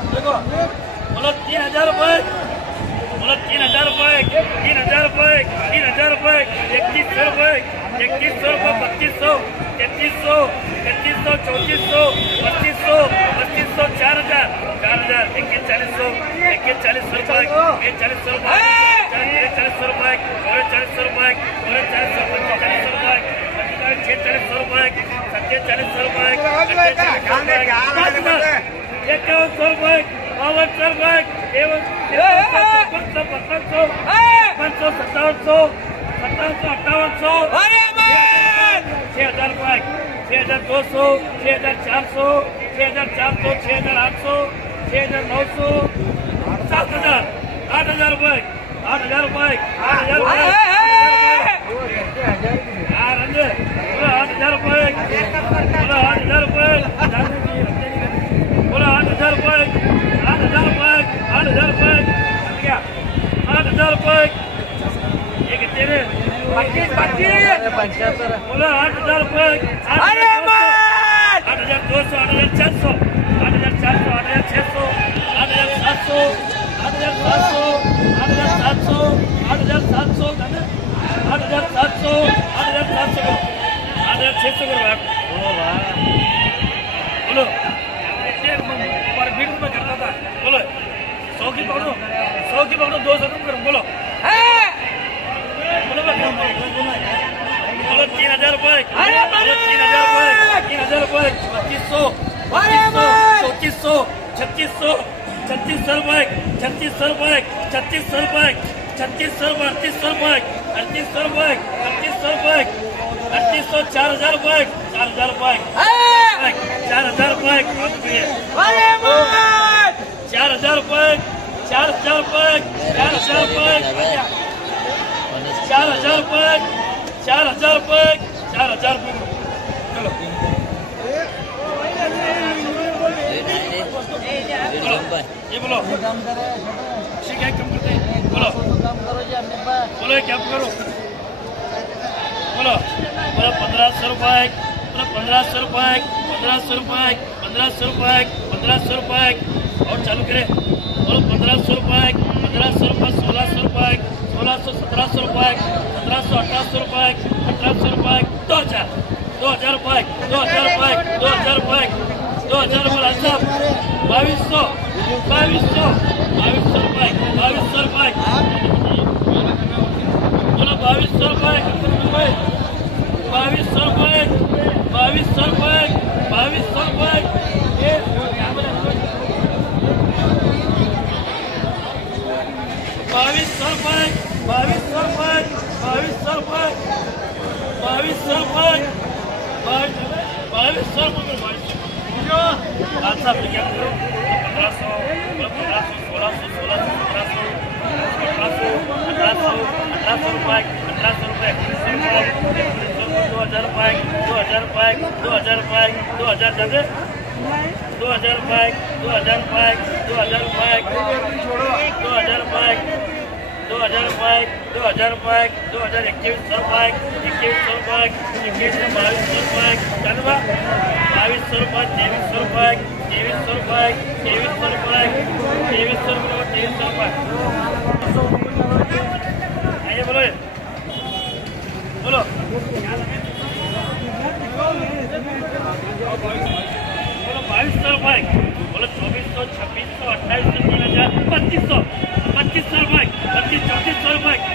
बोलो 3000 रुपए, बोलो 3000 रुपए, 3000 रुपए, 3000 रुपए, 3100 रुपए, 3100 रुपए, 2500, 3300, 3300, 3400, 2500, 2500, 4000, 4000, 4140 रुपए, 4140 रुपए, 4140 रुपए, 40 रुपए, 40 रुपए, 40 रुपए, 40 रुपए, 46 रुपए, 47 रुपए, 5100 रुपए, 5200 रुपए, 5500, 5700, 5800, 6000 रुपए, 6200, 6400, 6400, 6800, 6900, 7000, 8000 रुपए, 8000 रुपए, 8000 रुपए, 8000 रुपए, 8000 रुपए, 8000 रुपए, 8000 रुपए, 8000 रुपए, 8000 रुपए, ये कितने में 25 बोलो 8000 रुपए, 8200, 8400, 8400, 8600, 8700, 8700, 8700, 8700, 8700, 8700, 8600 करो आप। बोलो पर बीट में करता था, बोलो 100 की पकड़ो, 100 की पकड़ो, 200 कम करो, बोलो बोलो 3000 रुपए, बोलो 3000 रुपए, 3000 रुपए, 2500, 2500, 3600, 3600 रुपए, 3600 रुपए, 3600 रुपए, 3600 रुपए, 3800 रुपए, 3800 रुपए, 3800 रुपए, 3800, 4000 रुपए, 4000 रुपए, 4000 रुपए, 4000 रुपए, 4000 रुपए, 4000 रुपए, 4000 रुपए, 4000 रुपए, 4000 रुपए, चलो ये बोलो ठीक है, कम करते हैं, बोलो बोलो क्या करो, बोलो बोलो 1500 रुपए, बोलो 1500 रुपए, 1500 रुपए, 1500 रुपए, 1500 रुपए, और चालू करें, बोलो 1500 रुपए, 1500 रुपए, 1600 रुपए, 1600, 1700 रुपए, 1700, 1800 रुपए, 1800 रुपए, 2000, 2000 रुपए, 2000 रुपए, 2000 रुपए, 2000 रुपए, साहब 2200, 2200, 2200 रुपए, 2200 रुपए, बोलो 2200 रुपए, 2200 रुपए, 2200 रुपए, 2200 रुपए, 2200 रुपए, 2200 रुपए, 2200 रुपए, 2200 रुपए, 2200 रुपए, साहब क्या करो 1500, 1500, 1600, 1600, 1700, 1800, 1800 रुपए, 1800 रुपए, 2000 रुपए, 2000 रुपए, 2000 रुपए, 2000 दे 2000 रुपए, 2000 रुपए, 2000 रुपए, 2000 रुपए, 2000 रुपए, 2000 रुपए, 2021 रुपए, 2100 रुपए, 21 2200 रुपए, 2200 रुपए, 2300 रुपए, 2300 रुपये 2300 रुपये 2300 रुपये 2300 रुपये आइए बोलो बोलो 2200 रुपये बोलो 2400 2600 2800 3000 2500 2500 रुपये 2400 रुपये 2500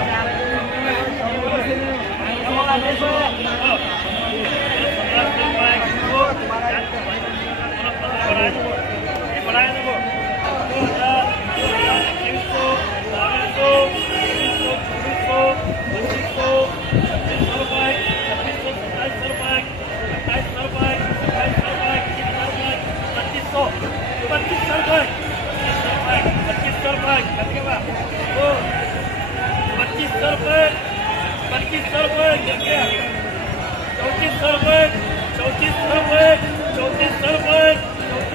2500 2500 2800 2800 रुपये 2800 रुपये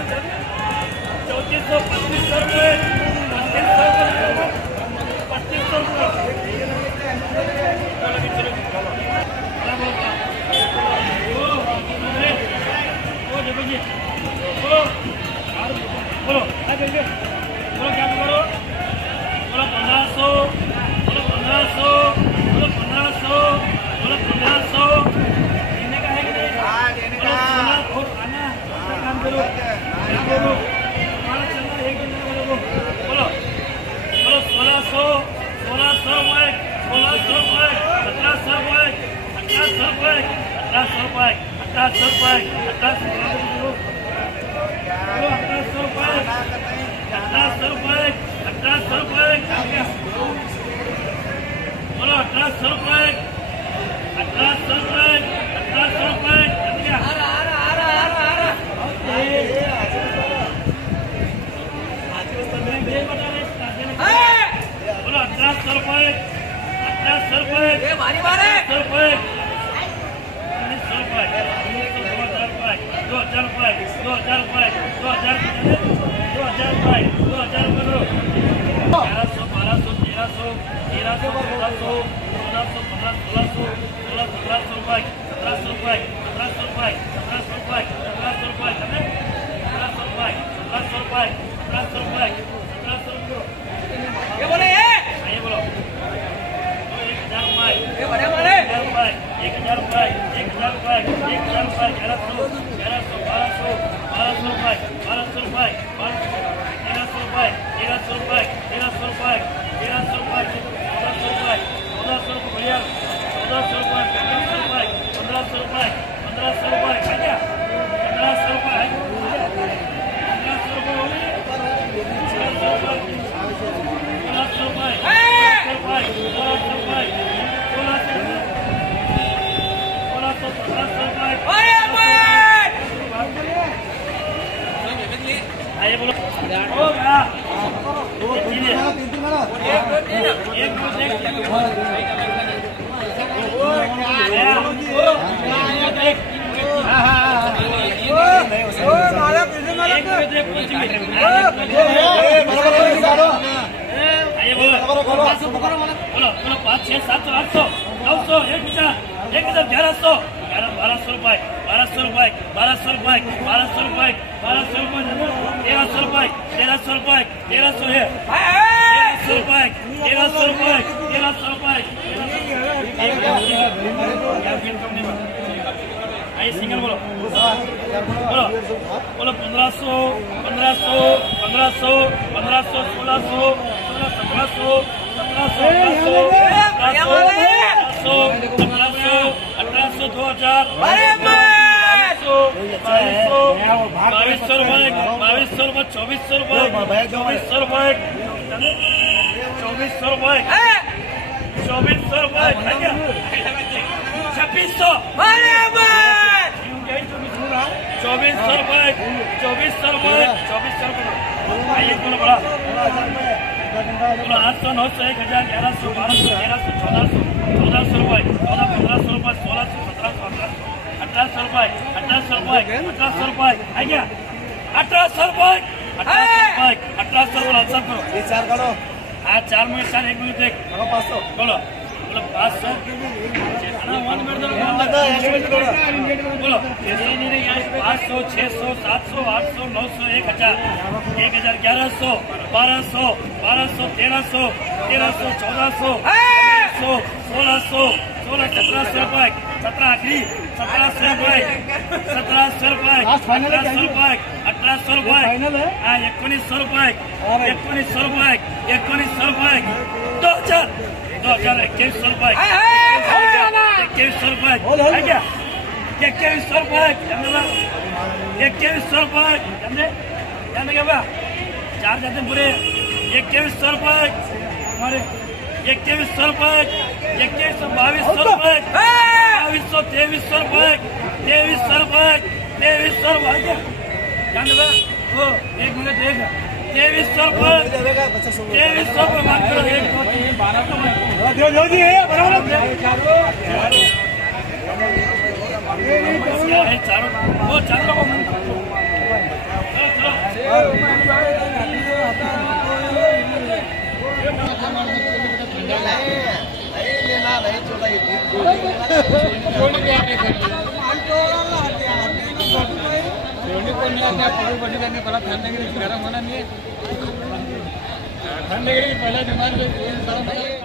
2800 4000 रुपये 4000 रुपये 4000 रुपये 4000 रुपये 4000 रुपये 4000 रुपये सिंगल बोलो बोलो बोलो 1500 1500 1500 1500 1600 1700 1800 2000 2200 रुपये 2400 रुपये 2400 रुपये 2400 रुपये 2400 रुपये 2600 2400 रुपये 2400 रुपये 2400 रुपये आइए बोलो बड़ा बोलो 800 900 1000 1100 1200 1300 1400 1400 रुपये 1400 1500 रुपये 1600 1700 1800 1800 रुपये 1800 रुपये 1800 रुपये है क्या 1800 रुपये 1800 बोलो सब करो ये 4 करो हाँ 4 मिनट 1 मिनट देख 500 बोलो 500 बोलो 500 600 700 800 900 1000 1100 1200 1300 1400 1600 1700 रुपये 17 आखिरी 1700 रुपये 1700 रुपये 1800 रुपये 1800 रुपये हाँ 1900 रुपये 1900 रुपये 1900 रुपये 2000 2100 रुपये 2100 रुपये है क्या 2100 रुपये 2100 रुपये जानते क्या बा 4 जाते पूरे 2100 रुपये हमारे 2100 रुपये 2200 रुपये 2200 2300 रुपये 2300 रुपये 2300 रुपये जानते बा वो 1 मिनट देगा 2300 रुपये 2300 रुपये बात करो 1 है चारों वो चारों लेना नहीं छोटा ठंड लगी पहला जमाने